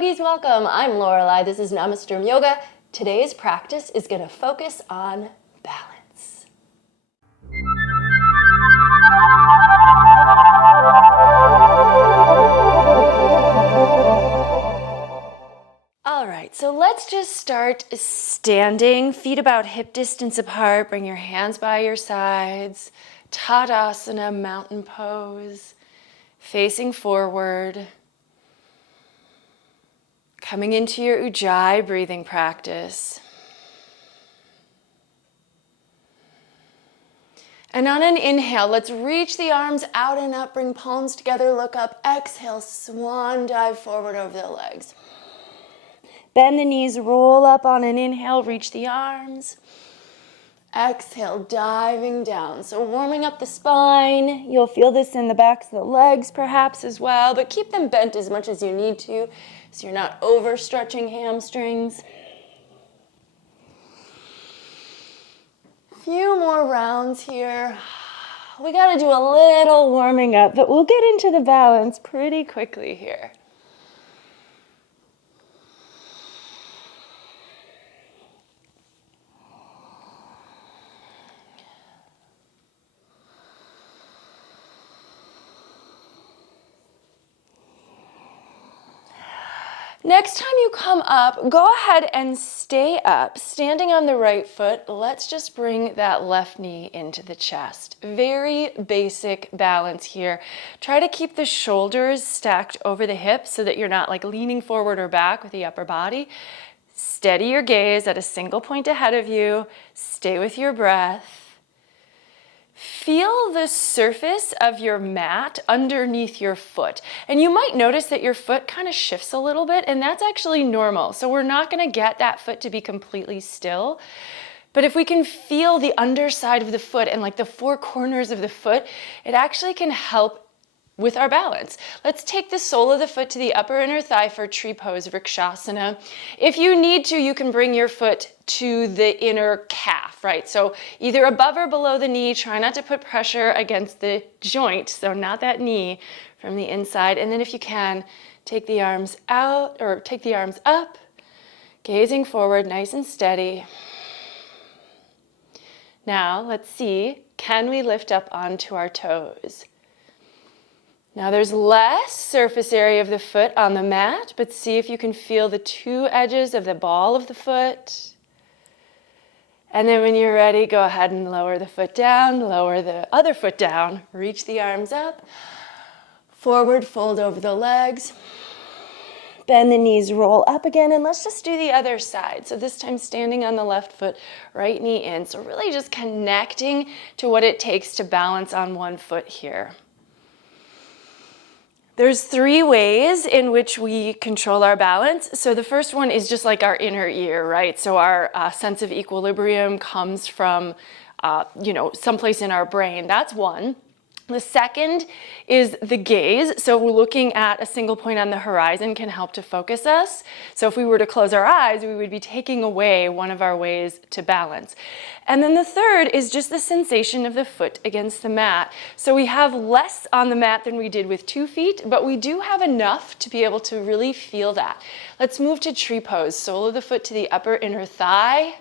Yogis, welcome. I'm Lorelai. This is Namasturm Yoga. Today's practice is going to focus on balance. All right, so let's just start standing, feet about hip distance apart. Bring your hands by your sides. Tadasana, mountain pose, facing forward. Coming into your Ujjayi breathing practice. And on an inhale, let's reach the arms out and up, bring palms together, look up. Exhale, swan dive forward over the legs. Bend the knees, roll up on an inhale, reach the arms. Exhale, diving down. So warming up the spine. You'll feel this in the backs of the legs perhaps as well, but keep them bent as much as you need to so you're not overstretching hamstrings. Few more rounds here. We got to do a little warming up, but we'll get into the balance pretty quickly here. Next time you come up, go ahead and stay up, standing on the right foot. Let's just bring that left knee into the chest. Very basic balance here. Try to keep the shoulders stacked over the hips so that you're not like leaning forward or back with the upper body. Steady your gaze at a single point ahead of you. Stay with your breath. Feel the surface of your mat underneath your foot. And you might notice that your foot kind of shifts a little bit, and that's actually normal. So we're not going to get that foot to be completely still. But if we can feel the underside of the foot and like the four corners of the foot, it actually can help with our balance. Let's take the sole of the foot to the upper inner thigh for tree pose, Vrikshasana. If you need to, you can bring your foot to the inner calf, right? So either above or below the knee. Try not to put pressure against the joint, so not that knee, from the inside. And then if you can, take the arms out or take the arms up, gazing forward, nice and steady. Now let's see, can we lift up onto our toes? Now there's less surface area of the foot on the mat, but see if you can feel the two edges of the ball of the foot. And then when you're ready, go ahead and lower the foot down, lower the other foot down, reach the arms up, forward fold over the legs, bend the knees, roll up again, and let's just do the other side. So this time standing on the left foot, right knee in. So really just connecting to what it takes to balance on one foot here. There's three ways in which we control our balance. So the first one is just like our inner ear, right? So our sense of equilibrium comes from, someplace in our brain. That's one. The second is the gaze. So we're looking at a single point on the horizon can help to focus us. So if we were to close our eyes, we would be taking away one of our ways to balance. And then the third is just the sensation of the foot against the mat. So we have less on the mat than we did with 2 feet, but we do have enough to be able to really feel that. Let's move to tree pose. Sole of the foot to the upper inner thigh,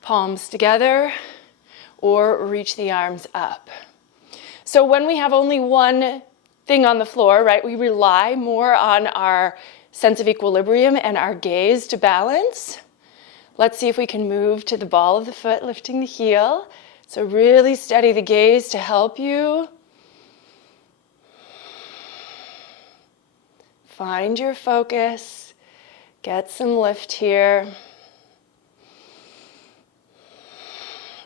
palms together, or reach the arms up. So when we have only one thing on the floor, right, we rely more on our sense of equilibrium and our gaze to balance. Let's see if we can move to the ball of the foot, lifting the heel. So really steady the gaze to help you. Find your focus. Get some lift here.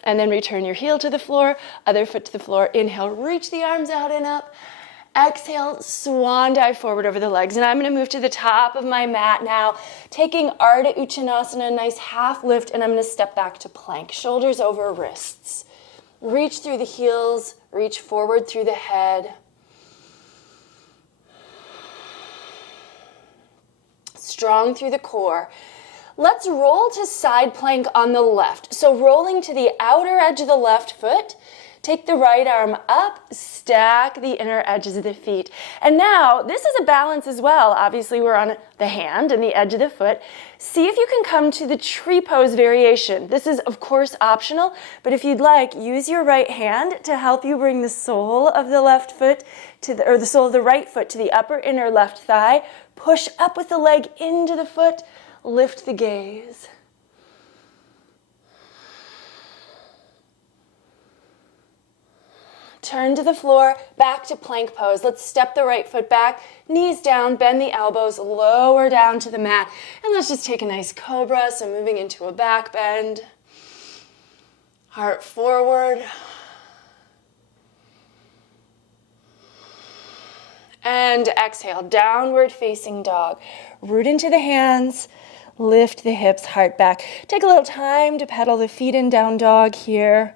And then return your heel to the floor, other foot to the floor. Inhale, reach the arms out and up. Exhale, swan dive forward over the legs. And I'm going to move to the top of my mat now, taking Ardha Uttanasana, nice half lift, and I'm going to step back to plank. Shoulders over wrists. Reach through the heels, reach forward through the head. Strong through the core. Let's roll to side plank on the left. So rolling to the outer edge of the left foot, Take the right arm up, stack the inner edges of the feet. And now, this is a balance as well. Obviously, we're on the hand and the edge of the foot. See if you can come to the tree pose variation. This is, of course, optional, but if you'd like, use your right hand to help you bring the sole of the left foot or the sole of the right foot to the upper inner left thigh. Push up with the leg into the foot. Lift the gaze. Turn to the floor, back to plank pose. Let's step the right foot back, knees down, bend the elbows, lower down to the mat. And let's just take a nice cobra, so moving into a back bend. Heart forward. And exhale, downward facing dog. Root into the hands, lift the hips, heart back. Take a little time to pedal the feet in down dog here.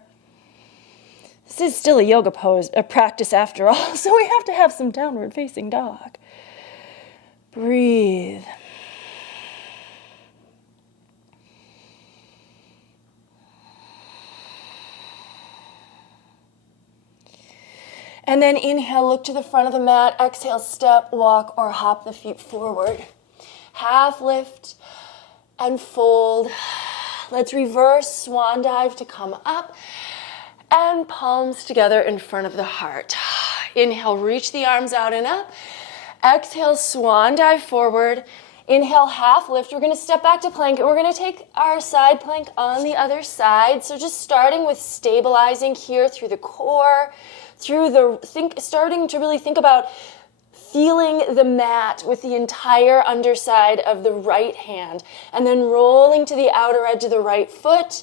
This is still a yoga pose, a practice after all, so we have to have some downward facing dog. Breathe. And then inhale, look to the front of the mat. Exhale, step, walk, or hop the feet forward. Half lift and fold. Let's reverse swan dive to come up. And palms together in front of the heart. Inhale, reach the arms out and up. Exhale, swan dive forward. Inhale, half lift. We're going to step back to plank, and we're going to take our side plank on the other side. So just starting with stabilizing here through the core, starting to really think about feeling the mat with the entire underside of the right hand, and then rolling to the outer edge of the right foot.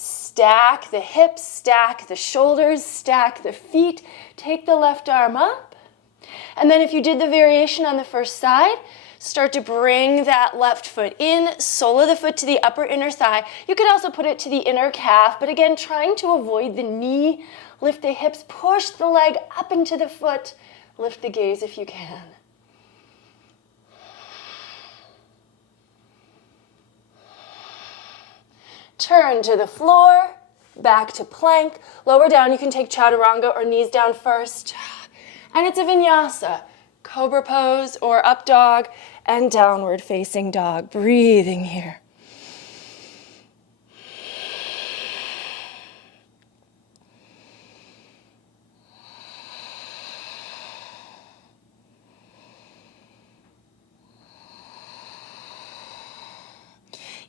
Stack the hips, stack the shoulders, stack the feet. Take the left arm up. And then if you did the variation on the first side, start to bring that left foot in, sole of the foot to the upper inner thigh. You could also put it to the inner calf, but again, trying to avoid the knee. Lift the hips, push the leg up into the foot. Lift the gaze if you can. Turn to the floor, back to plank. Lower down, you can take chaturanga or knees down first. And it's a vinyasa, cobra pose or up dog and downward facing dog. Breathing here.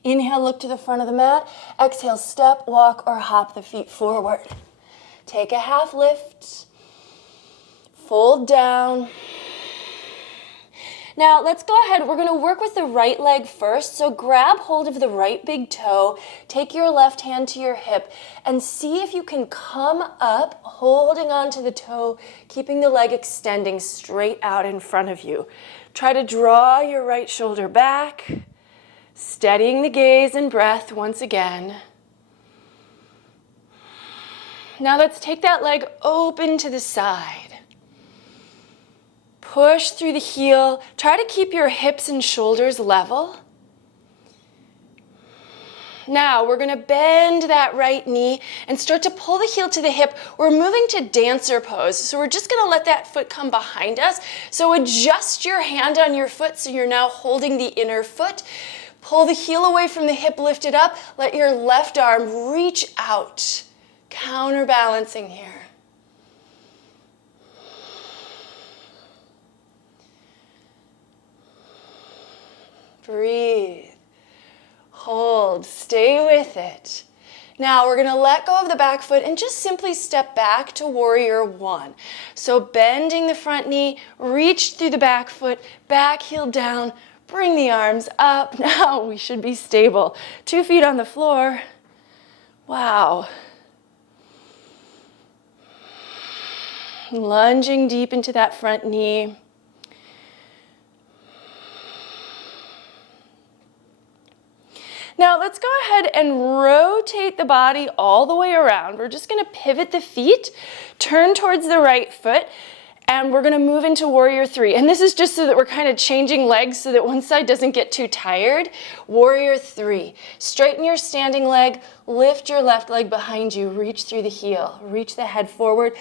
Inhale, look to the front of the mat. Exhale, step, walk, or hop the feet forward. Take a half lift. Fold down. Now, let's go ahead. We're going to work with the right leg first. So grab hold of the right big toe. Take your left hand to your hip and see if you can come up, holding on to the toe, keeping the leg extending straight out in front of you. Try to draw your right shoulder back. Steadying the gaze and breath once again. Now let's take that leg open to the side. Push through the heel. Try to keep your hips and shoulders level. Now we're going to bend that right knee and start to pull the heel to the hip. We're moving to dancer pose. So we're just going to let that foot come behind us. So adjust your hand on your foot so you're now holding the inner foot. Pull the heel away from the hip, lift it up. Let your left arm reach out. Counterbalancing here. Breathe. Hold. Stay with it. Now we're going to let go of the back foot and just simply step back to warrior one. So bending the front knee, reach through the back foot, back heel down, bring the arms up. Now we should be stable. 2 feet on the floor. Wow. Lunging deep into that front knee. Now let's go ahead and rotate the body all the way around. We're just going to pivot the feet, turn towards the right foot, And we're gonna move into warrior three. And this is just so that we're kind of changing legs so that one side doesn't get too tired. Warrior three. Straighten your standing leg, lift your left leg behind you, reach through the heel, reach the head forward.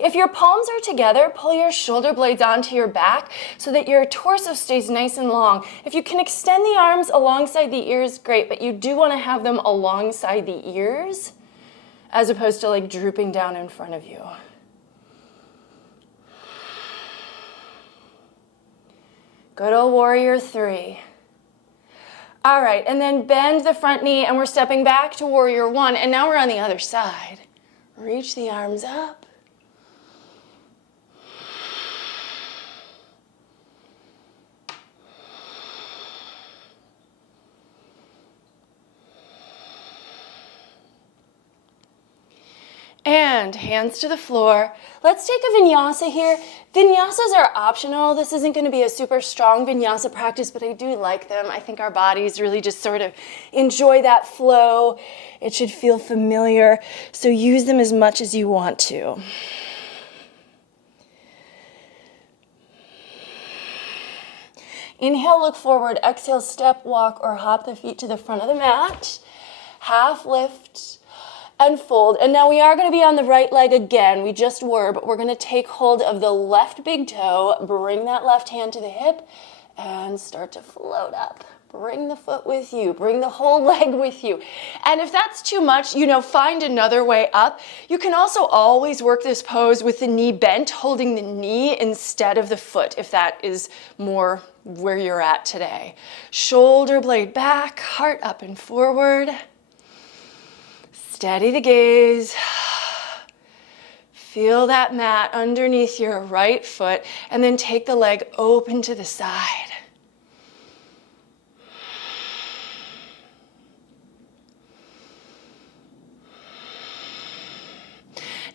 If your palms are together, pull your shoulder blades onto your back so that your torso stays nice and long. If you can extend the arms alongside the ears, great, but you do want to have them alongside the ears as opposed to like drooping down in front of you. Good old warrior three. All right, and then bend the front knee, and we're stepping back to warrior one, and now we're on the other side. Reach the arms up. And hands to the floor. Let's take a vinyasa here. Vinyasas are optional. This isn't going to be a super strong vinyasa practice, but I do like them. I think our bodies really just sort of enjoy that flow. It should feel familiar, so use them as much as you want to. Inhale, look forward. Exhale, step, walk, or hop the feet to the front of the mat. Half lift and fold. And now we are going to be on the right leg again. We just were, but we're going to take hold of the left big toe, bring that left hand to the hip, and start to float up. Bring the foot with you. Bring the whole leg with you. And if that's too much, find another way up. You can also always work this pose with the knee bent, holding the knee instead of the foot, if that is more where you're at today. Shoulder blade back, heart up and forward. Steady the gaze. Feel that mat underneath your right foot, and then take the leg open to the side.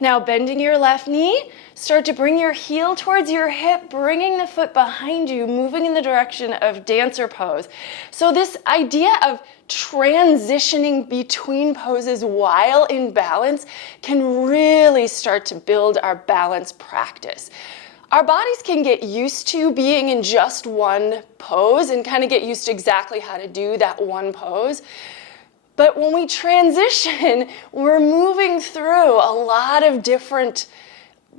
Now bending your left knee, start to bring your heel towards your hip, bringing the foot behind you, moving in the direction of dancer pose. So this idea of transitioning between poses while in balance can really start to build our balance practice. Our bodies can get used to being in just one pose and kind of get used to exactly how to do that one pose. But when we transition, we're moving through a lot of different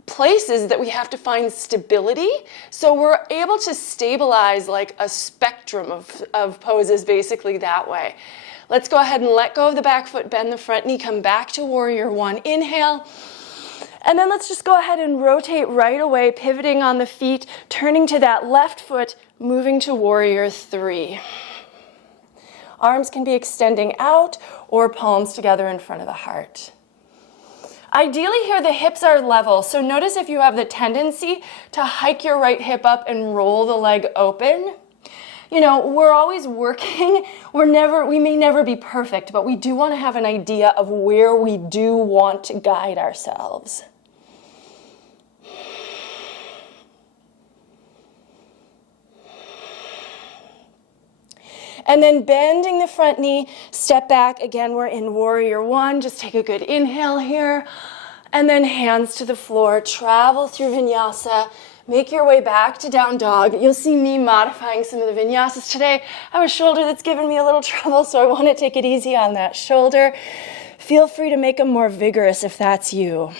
places that we have to find stability. So we're able to stabilize like a spectrum of poses basically that way. Let's go ahead and let go of the back foot, bend the front knee, come back to warrior one. Inhale. And then let's just go ahead and rotate right away, pivoting on the feet, turning to that left foot, moving to warrior three. Arms can be extending out or palms together in front of the heart. Ideally here, the hips are level. So notice if you have the tendency to hike your right hip up and roll the leg open. We're always working. We may never be perfect, but we do want to have an idea of where we do want to guide ourselves. And then bending the front knee, step back. Again, we're in warrior one. Just take a good inhale here. And then hands to the floor. Travel through vinyasa. Make your way back to down dog. You'll see me modifying some of the vinyasas today. I have a shoulder that's given me a little trouble, so I want to take it easy on that shoulder. Feel free to make them more vigorous if that's you.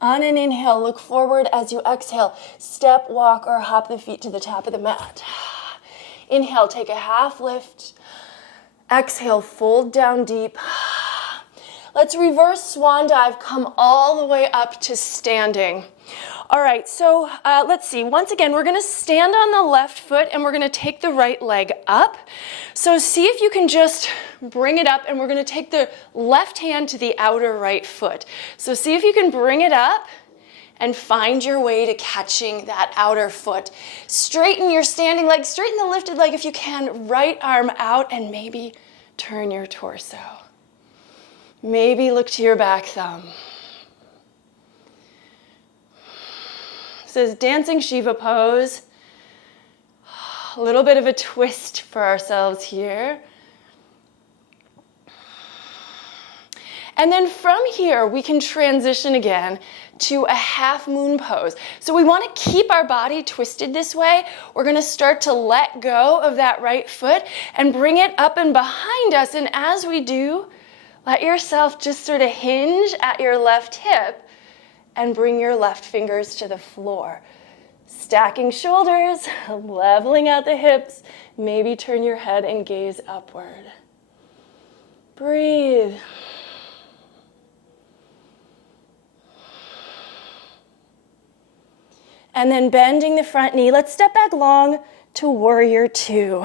On an inhale, look forward. As you exhale, step, walk, or hop the feet to the top of the mat. Inhale, take a half lift. Exhale, fold down deep. Let's reverse swan dive, come all the way up to standing. All right, so let's see. Once again, we're going to stand on the left foot and we're going to take the right leg up. So see if you can just bring it up, and we're going to take the left hand to the outer right foot. So see if you can bring it up and find your way to catching that outer foot. Straighten your standing leg, straighten the lifted leg if you can. Right arm out and maybe turn your torso. Maybe look to your back thumb. This is dancing Shiva pose. A little bit of a twist for ourselves here. And then from here, we can transition again to a half moon pose. So we want to keep our body twisted this way. We're going to start to let go of that right foot and bring it up and behind us. And as we do, let yourself just sort of hinge at your left hip and bring your left fingers to the floor. Stacking shoulders, leveling out the hips. Maybe turn your head and gaze upward. Breathe. And then bending the front knee. Let's step back long to warrior two.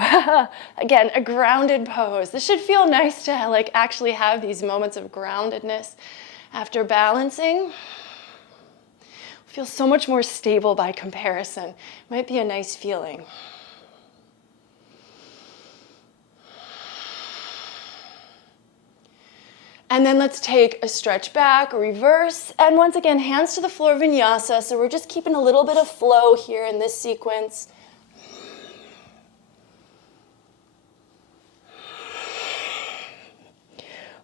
Again, a grounded pose. This should feel nice to actually have these moments of groundedness after balancing. Feel so much more stable by comparison. Might be a nice feeling. And then let's take a stretch back, reverse, and once again, hands to the floor, Vinyasa. So we're just keeping a little bit of flow here in this sequence.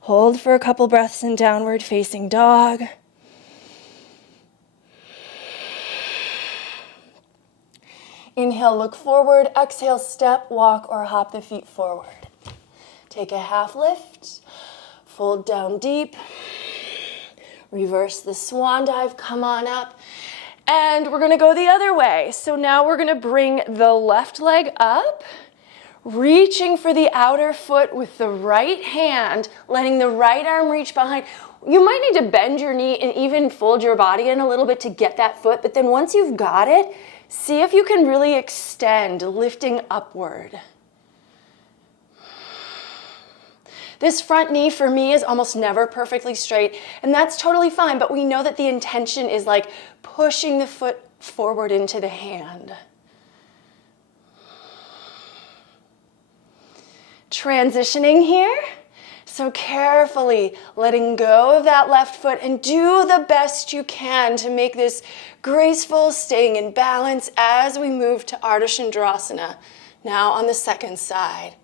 Hold for a couple breaths in downward facing dog. Inhale, look forward. Exhale, step, walk, or hop the feet forward. Take a half lift. Fold down deep. Reverse the swan dive. Come on up. And we're going to go the other way. So now we're going to bring the left leg up, reaching for the outer foot with the right hand, letting the right arm reach behind. You might need to bend your knee and even fold your body in a little bit to get that foot. But then once you've got it, see if you can really extend, lifting upward. This front knee for me is almost never perfectly straight, and that's totally fine, but we know that the intention is like pushing the foot forward into the hand. Transitioning here, so carefully letting go of that left foot and do the best you can to make this graceful, staying in balance as we move to Ardha Chandrasana, now on the second side.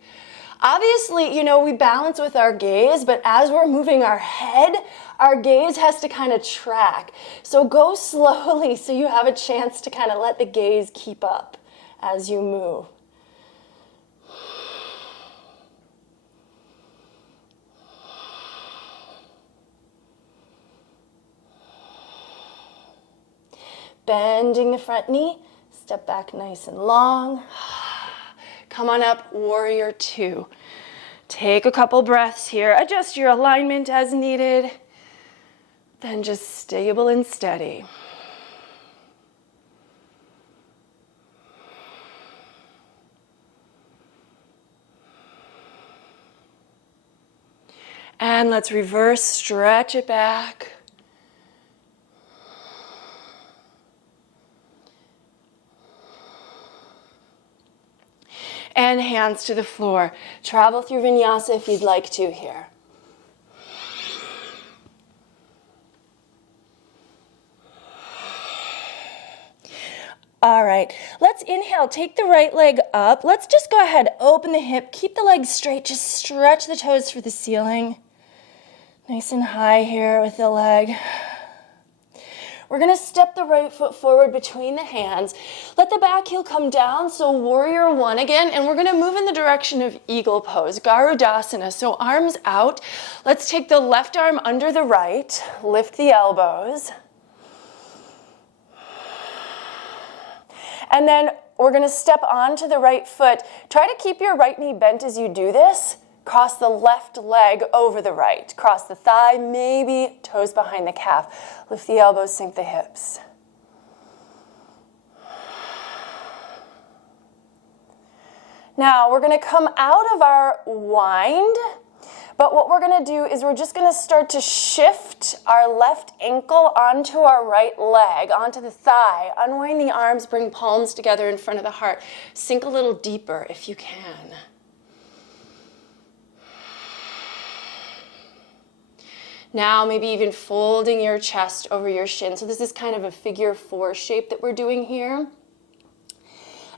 Obviously, we balance with our gaze, but as we're moving our head, our gaze has to kind of track. So go slowly so you have a chance to kind of let the gaze keep up as you move. Bending the front knee, step back nice and long. Come on up, warrior two. Take a couple breaths here. Adjust your alignment as needed. Then just stable and steady. And let's reverse, stretch it back. And hands to the floor. Travel through Vinyasa if you'd like to here. All right, let's inhale, take the right leg up. Let's just go ahead, open the hip, keep the legs straight, just stretch the toes for the ceiling. Nice and high here with the leg. We're going to step the right foot forward between the hands. Let the back heel come down, so warrior one again, and we're going to move in the direction of eagle pose, Garudasana. So arms out. Let's take the left arm under the right, lift the elbows. And then we're going to step onto the right foot. Try to keep your right knee bent as you do this. Cross the left leg over the right. Cross the thigh, maybe toes behind the calf. Lift the elbows, sink the hips. Now we're going to come out of our wind, but what we're going to do is we're just going to start to shift our left ankle onto our right leg, onto the thigh. Unwind the arms, bring palms together in front of the heart. Sink a little deeper if you can. Now maybe even folding your chest over your shin. So this is kind of a figure four shape that we're doing here.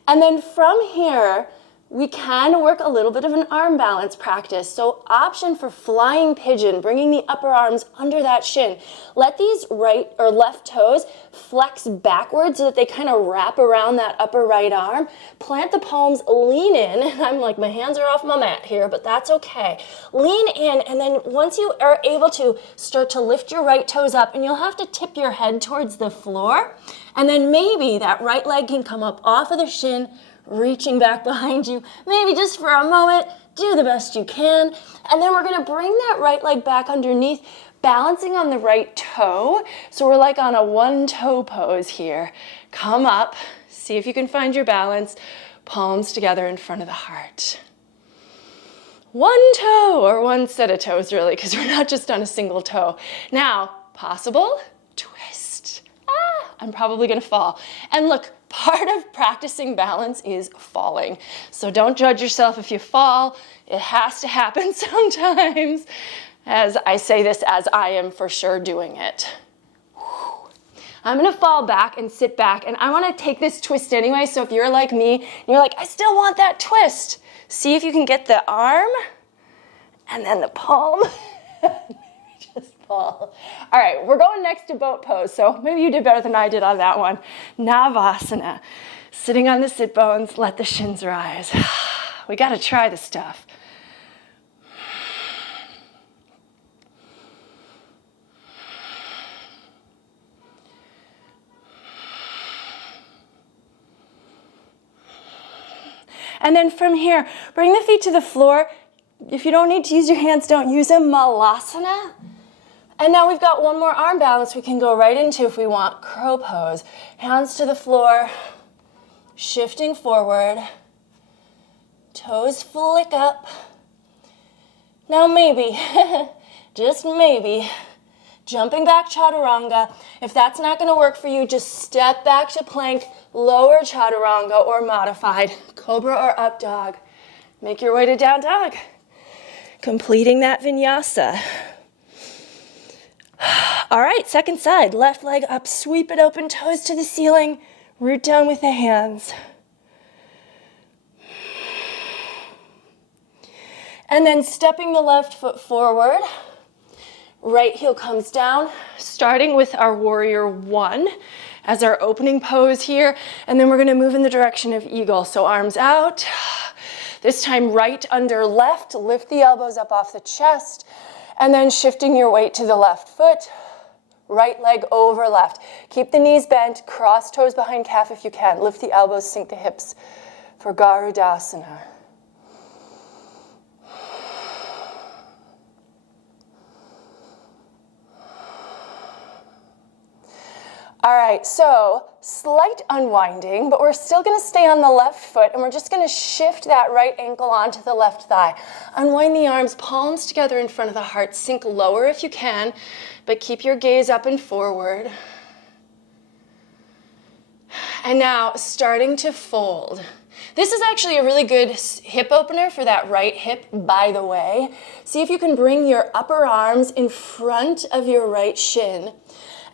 And then from here, we can work a little bit of an arm balance practice. So option for flying pigeon, bringing the upper arms under that shin. Let these right or left toes flex backwards so that they kind of wrap around that upper right arm. Plant the palms, lean in. I'm like, my hands are off my mat here, but that's okay. Lean in, and then once you are able to, start to lift your right toes up, and you'll have to tip your head towards the floor. And then maybe that right leg can come up off of the shin, reaching back behind you, maybe just for a moment. Do the best you can. And then we're gonna bring that right leg back underneath, balancing on the right toe. So we're like on a one toe pose here. Come up, see if you can find your balance, palms together in front of the heart. One toe, or one set of toes really, because we're not just on a single toe. Now, possible twist. I'm probably gonna fall. And look, part of practicing balance is falling. So don't judge yourself if you fall. It has to happen sometimes. As I say this, as I am for sure doing it. I'm gonna fall back and sit back, and I wanna take this twist anyway, so if you're like me, and you're like, I still want that twist. See if you can get the arm, and then the palm. Just fall. All right, we're going next to boat pose, so maybe you did better than I did on that one. Navasana. Sitting on the sit bones, let the shins rise. We gotta try this stuff. And then from here, bring the feet to the floor. If you don't need to use your hands, don't use them. Malasana. And now we've got one more arm balance we can go right into if we want. Crow pose. Hands to the floor, shifting forward. Toes flick up. Now maybe, just maybe, jumping back chaturanga. If that's not gonna work for you, just step back to plank, lower chaturanga or modified, cobra or up dog. Make your way to down dog. Completing that vinyasa. All right, second side, left leg up, sweep it open, toes to the ceiling, root down with the hands. And then stepping the left foot forward, right heel comes down, starting with our warrior one as our opening pose here, and then we're gonna move in the direction of eagle. So arms out, this time right under left, lift the elbows up off the chest, and then shifting your weight to the left foot, right leg over left. Keep the knees bent, cross toes behind calf if you can. Lift the elbows, sink the hips for Garudasana. All right, so slight unwinding, but we're still gonna stay on the left foot, and we're just gonna shift that right ankle onto the left thigh. Unwind the arms, palms together in front of the heart. Sink lower if you can, but keep your gaze up and forward. And now, starting to fold. This is actually a really good hip opener for that right hip, by the way. See if you can bring your upper arms in front of your right shin.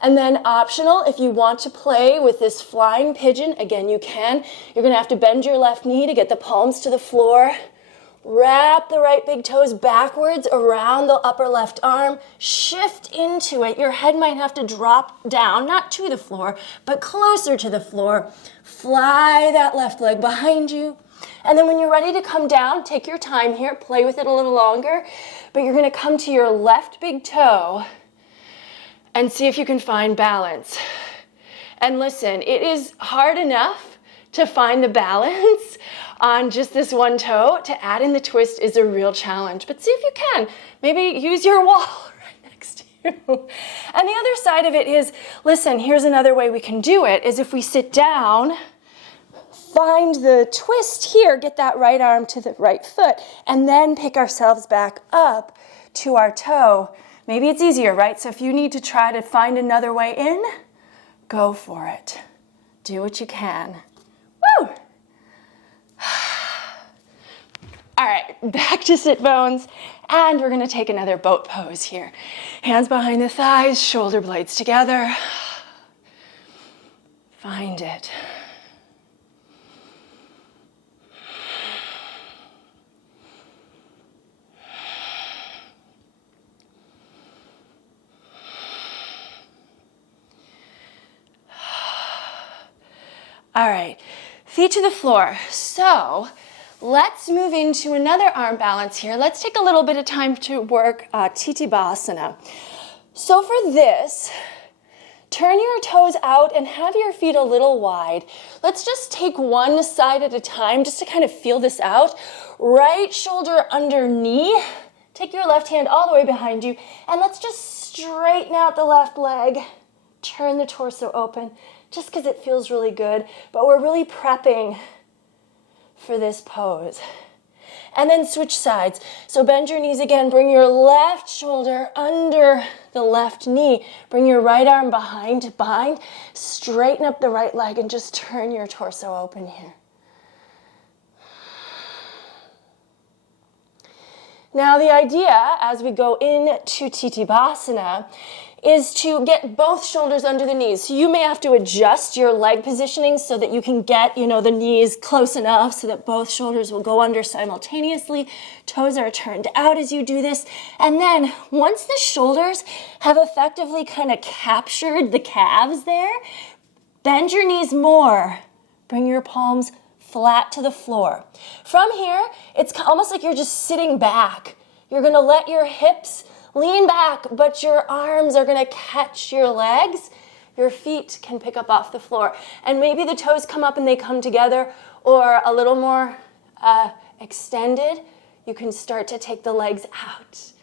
And then optional, if you want to play with this flying pigeon, again, you can. You're gonna have to bend your left knee to get the palms to the floor. Wrap the right big toes backwards around the upper left arm. Shift into it. Your head might have to drop down, not to the floor, but closer to the floor. Fly that left leg behind you. And then when you're ready to come down, take your time here, play with it a little longer, but you're gonna come to your left big toe and see if you can find balance. And listen, it is hard enough to find the balance on just this one toe. To add in the twist is a real challenge, but see if you can. Maybe use your wall right next to you. And the other side of it is, listen, here's another way we can do it, is if we sit down, find the twist here, get that right arm to the right foot, and then pick ourselves back up to our toe. Maybe it's easier, right? So if you need to try to find another way in, go for it. Do what you can. Woo! All right, back to sit bones, and we're gonna take another boat pose here. Hands behind the thighs, shoulder blades together. Find it. All right, feet to the floor. So let's move into another arm balance here. Let's take a little bit of time to work Titi Basana. So for this, turn your toes out and have your feet a little wide. Let's just take one side at a time just to kind of feel this out. Right shoulder under knee. Take your left hand all the way behind you, and let's just straighten out the left leg. Turn the torso open, just because it feels really good, but we're really prepping for this pose. And then switch sides. So bend your knees again, bring your left shoulder under the left knee, bring your right arm behind to bind, straighten up the right leg, and just turn your torso open here. Now the idea as we go into Titi Basana is to get both shoulders under the knees. So you may have to adjust your leg positioning so that you can get, the knees close enough so that both shoulders will go under simultaneously. Toes are turned out as you do this. And then once the shoulders have effectively kind of captured the calves there, bend your knees more. Bring your palms flat to the floor. From here, it's almost like you're just sitting back. You're going to let your hips lean back, but your arms are going to catch your legs. Your feet can pick up off the floor. And maybe the toes come up and they come together, or a little more extended. You can start to take the legs out.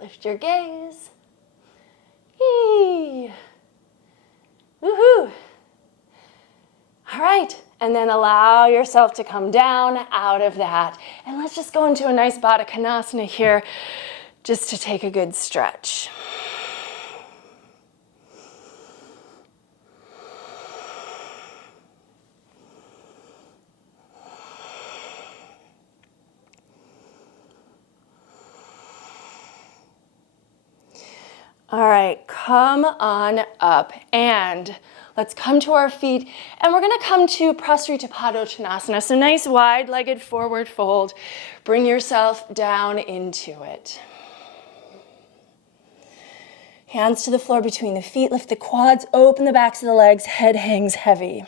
Lift your gaze. Eee. Woohoo. All right. And then allow yourself to come down out of that. And let's just go into a nice Baddha Konasana here, just to take a good stretch. All right, come on up and let's come to our feet, and we're gonna come to Prasarita Padottanasana. So nice wide-legged forward fold. Bring yourself down into it. Hands to the floor between the feet. Lift the quads, open the backs of the legs. Head hangs heavy.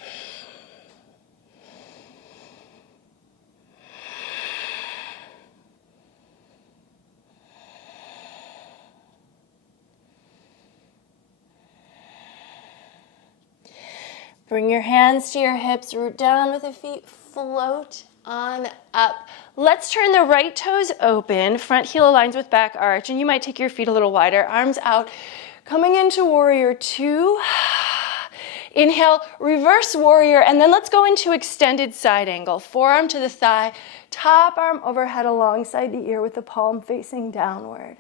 Bring your hands to your hips, root down with the feet, float on up. Let's turn the right toes open, front heel aligns with back arch, and you might take your feet a little wider, arms out. Coming into warrior two. Inhale, reverse warrior, and then let's go into extended side angle. Forearm to the thigh, top arm overhead alongside the ear with the palm facing downward.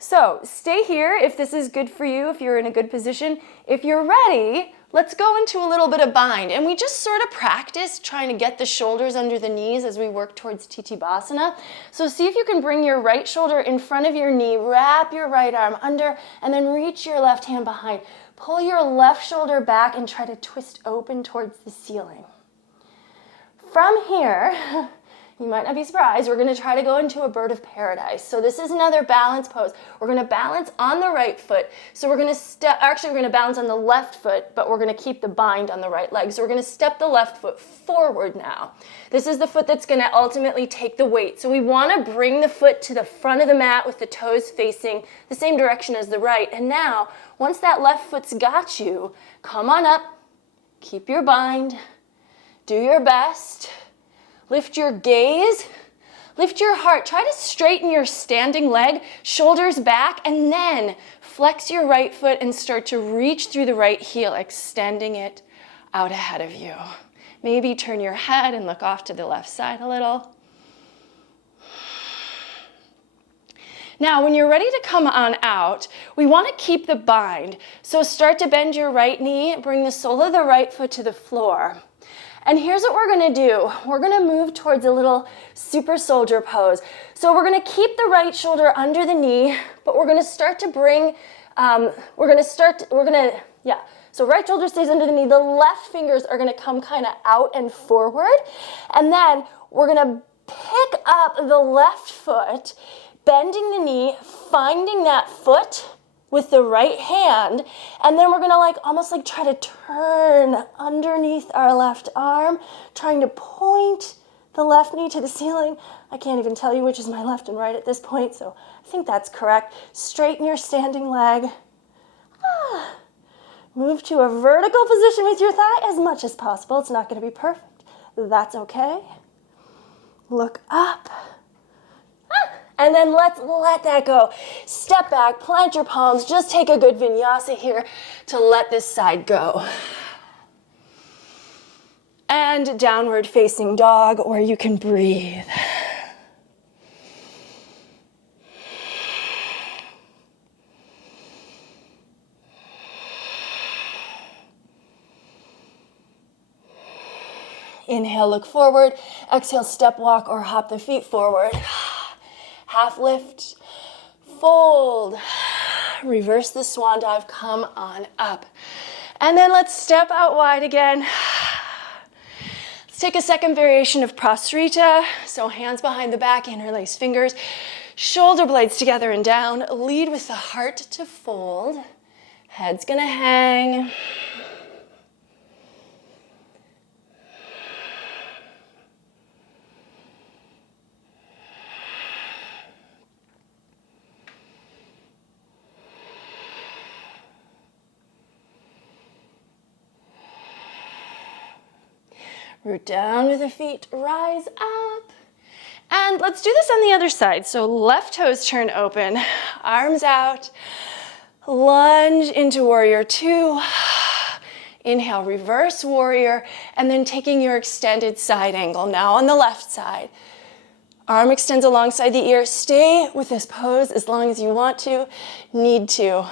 So stay here if this is good for you, if you're in a good position. If you're ready, let's go into a little bit of bind. And we just sort of practice trying to get the shoulders under the knees as we work towards Titi Basana. So see if you can bring your right shoulder in front of your knee, wrap your right arm under, and then reach your left hand behind. Pull your left shoulder back and try to twist open towards the ceiling. From here, you might not be surprised, we're going to try to go into a bird of paradise. So this is another balance pose. We're going to balance on the right foot. So we're going to balance on the left foot, but we're going to keep the bind on the right leg. So we're going to step the left foot forward now. This is the foot that's going to ultimately take the weight. So we want to bring the foot to the front of the mat with the toes facing the same direction as the right. And now, once that left foot's got you, come on up, keep your bind, do your best. Lift your gaze, lift your heart. Try to straighten your standing leg, shoulders back, and then flex your right foot and start to reach through the right heel, extending it out ahead of you. Maybe turn your head and look off to the left side a little. Now, when you're ready to come on out, we want to keep the bind. So start to bend your right knee, bring the sole of the right foot to the floor. And here's what we're going to do. We're going to move towards a little super soldier pose. So we're going to keep the right shoulder under the knee, but we're going to start to bring, so right shoulder stays under the knee. The left fingers are going to come kind of out and forward. And then we're going to pick up the left foot, bending the knee, finding that foot, with the right hand, and then we're gonna like almost like try to turn underneath our left arm, trying to point the left knee to the ceiling. I can't even tell you which is my left and right at this point, so I think that's correct. Straighten your standing leg. Move to a vertical position with your thigh as much as possible. It's not going to be perfect. That's okay. Look up. And then let's let that go. Step back, plant your palms. Just take a good vinyasa here to let this side go. And downward facing dog, or you can breathe. Inhale, look forward. Exhale, step, walk, or hop the feet forward. Half lift, fold. Reverse the swan dive, come on up. And then let's step out wide again. Let's take a second variation of Prasarita. So hands behind the back, interlace fingers, shoulder blades together and down. Lead with the heart to fold. Head's gonna hang. Root down with the feet, rise up. And let's do this on the other side. So left toes turn open, arms out, lunge into warrior two. Inhale, reverse warrior, and then taking your extended side angle now on the left side. Arm extends alongside the ear. Stay with this pose as long as you want to, need to.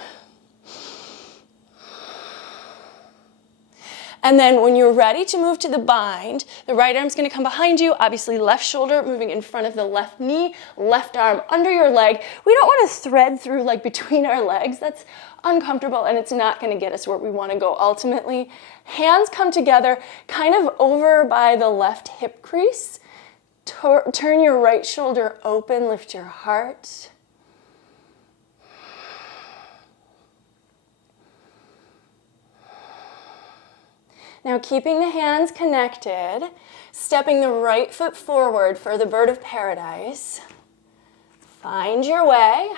And then when you're ready to move to the bind, the right arm's gonna come behind you, obviously left shoulder moving in front of the left knee, left arm under your leg. We don't wanna thread through like between our legs. That's uncomfortable and it's not gonna get us where we wanna go ultimately. Hands come together kind of over by the left hip crease. Turn your right shoulder open, lift your heart. Now keeping the hands connected, stepping the right foot forward for the bird of paradise. Find your way.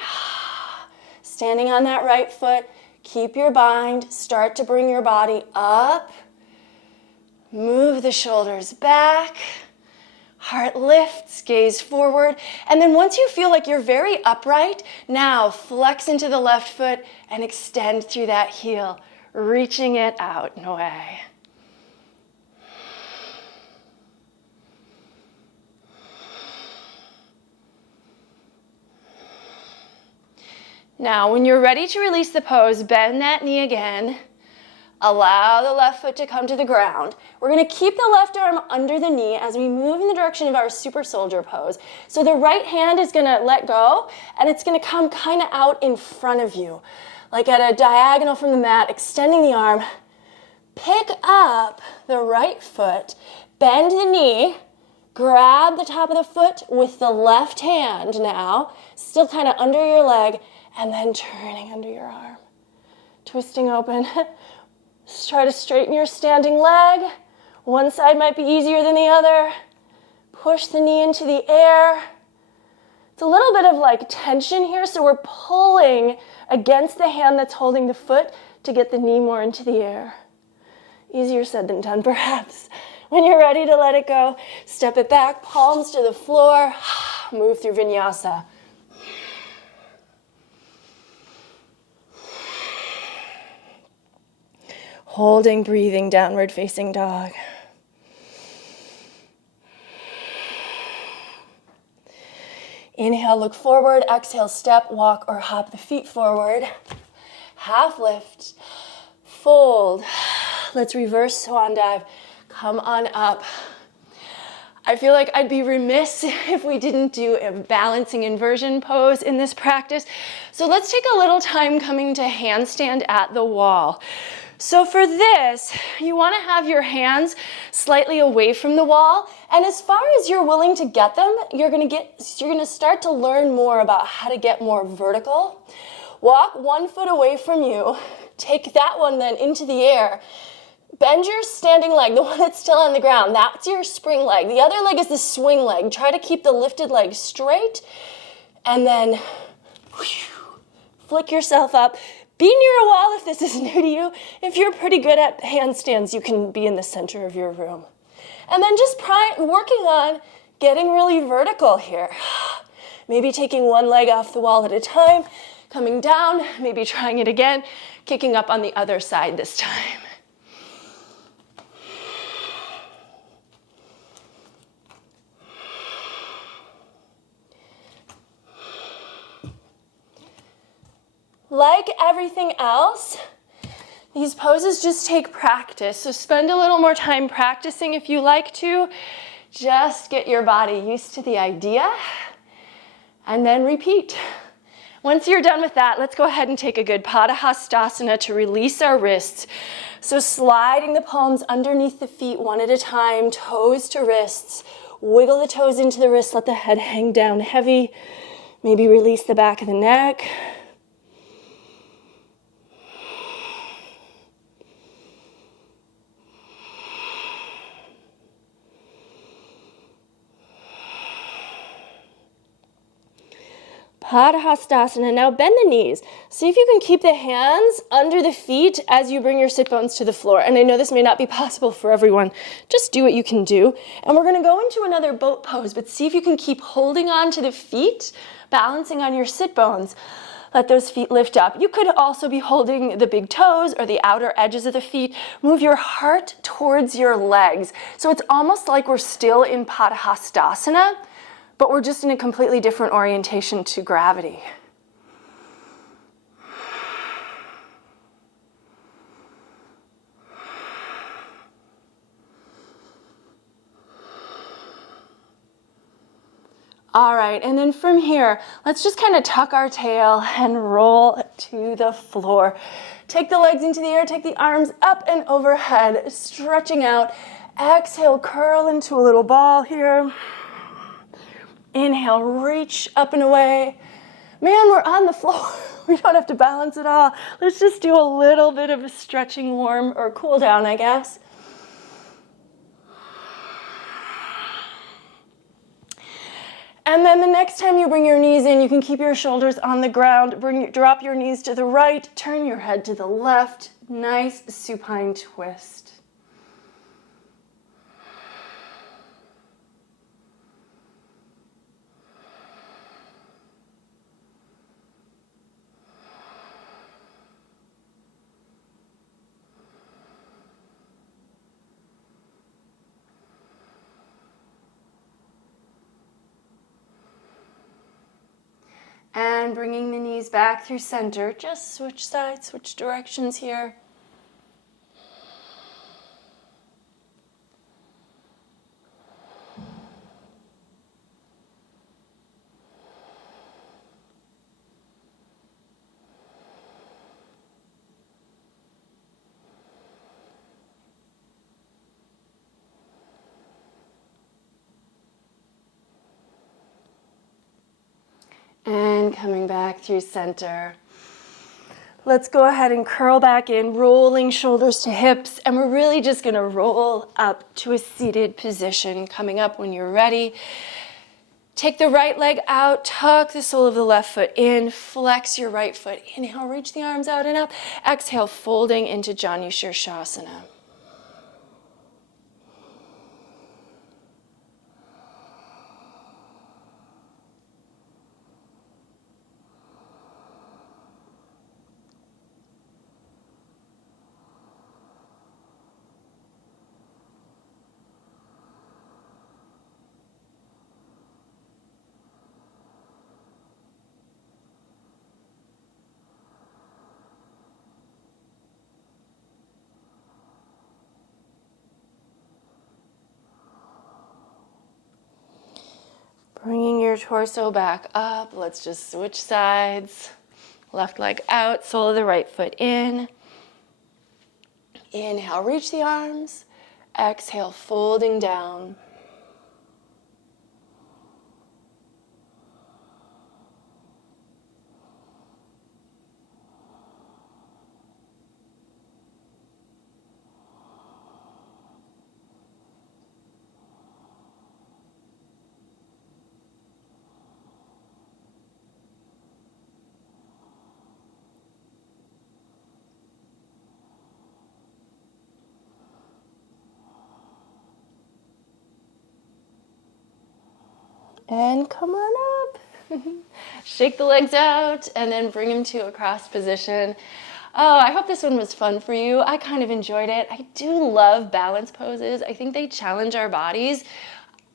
Standing on that right foot, keep your bind. Start to bring your body up. Move the shoulders back. Heart lifts, gaze forward. And then once you feel like you're very upright, now flex into the left foot and extend through that heel, reaching it out and away. Now, when you're ready to release the pose, bend that knee again. Allow the left foot to come to the ground. We're gonna keep the left arm under the knee as we move in the direction of our super soldier pose. So the right hand is gonna let go and it's gonna come kind of out in front of you, like at a diagonal from the mat, extending the arm. Pick up the right foot, bend the knee, grab the top of the foot with the left hand now, still kind of under your leg, and then turning under your arm. Twisting open. Try to straighten your standing leg. One side might be easier than the other. Push the knee into the air. It's a little bit of like tension here, so we're pulling against the hand that's holding the foot to get the knee more into the air. Easier said than done, perhaps. When you're ready to let it go, step it back, palms to the floor. Move through Vinyasa. Holding, breathing, downward facing dog. Inhale, look forward. Exhale, step, walk, or hop the feet forward. Half lift, fold. Let's reverse swan dive. Come on up. I feel like I'd be remiss if we didn't do a balancing inversion pose in this practice. So let's take a little time coming to handstand at the wall. So for this, you want to have your hands slightly away from the wall, and as far as you're willing to get them, you're going to start to learn more about how to get more vertical. Walk one foot away from you. Take that one then into the air. Bend your standing leg, the one that's still on the ground. That's your spring leg. The other leg is the swing leg. Try to keep the lifted leg straight. And then flick yourself up. Be near a wall if this is new to you. If you're pretty good at handstands, you can be in the center of your room. And then just working on getting really vertical here. Maybe taking one leg off the wall at a time, coming down, maybe trying it again, kicking up on the other side this time. Like everything else, these poses just take practice. So spend a little more time practicing if you like to. Just get your body used to the idea and then repeat. Once you're done with that, let's go ahead and take a good Hatha to release our wrists. So sliding the palms underneath the feet one at a time, toes to wrists. Wiggle the toes into the wrists, let the head hang down heavy. Maybe release the back of the neck. Padahastasana. Now bend the knees. See if you can keep the hands under the feet as you bring your sit bones to the floor. And I know this may not be possible for everyone. Just do what you can do. And we're going to go into another boat pose, but see if you can keep holding on to the feet, balancing on your sit bones. Let those feet lift up. You could also be holding the big toes or the outer edges of the feet. Move your heart towards your legs. So it's almost like we're still in Padahastasana, but we're just in a completely different orientation to gravity. All right, and then from here, let's just kind of tuck our tail and roll to the floor. Take the legs into the air, take the arms up and overhead, stretching out. Exhale, curl into a little ball here. Inhale, reach up and away. Man, we're on the floor. We don't have to balance at all. Let's just do a little bit of a stretching warm or cool down, I guess. And then the next time you bring your knees in, you can keep your shoulders on the ground. Drop your knees to the right, turn your head to the left. Nice supine twist. And bringing the knees back through center. Just switch sides, switch directions here. And coming back through center. Let's go ahead and curl back in, rolling shoulders to hips, and we're really just gonna roll up to a seated position. Coming up when you're ready. Take the right leg out, tuck the sole of the left foot in, flex your right foot. Inhale, reach the arms out and up. Exhale, folding into Janu Shirshasana. Bringing your torso back up. Let's just switch sides. Left leg out, sole of the right foot in. Inhale, reach the arms. Exhale, folding down. And come on up. Shake the legs out and then bring them to a cross position. Oh, I hope this one was fun for you. I kind of enjoyed it. I do love balance poses. I think they challenge our bodies.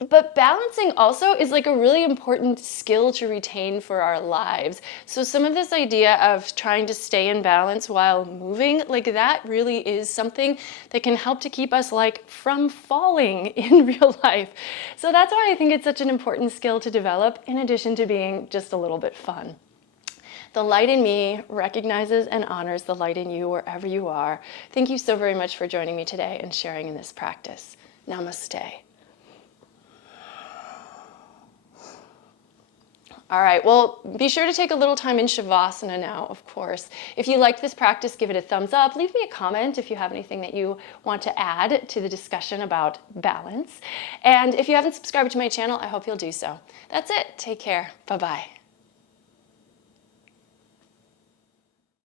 But balancing also is like a really important skill to retain for our lives. So some of this idea of trying to stay in balance while moving, like that really is something that can help to keep us like from falling in real life. So that's why I think it's such an important skill to develop, in addition to being just a little bit fun. The light in me recognizes and honors the light in you wherever you are. Thank you so very much for joining me today and sharing in this practice. Namaste. All right, well, be sure to take a little time in Shavasana now, of course. If you liked this practice, give it a thumbs up. Leave me a comment if you have anything that you want to add to the discussion about balance. And if you haven't subscribed to my channel, I hope you'll do so. That's it. Take care. Bye-bye.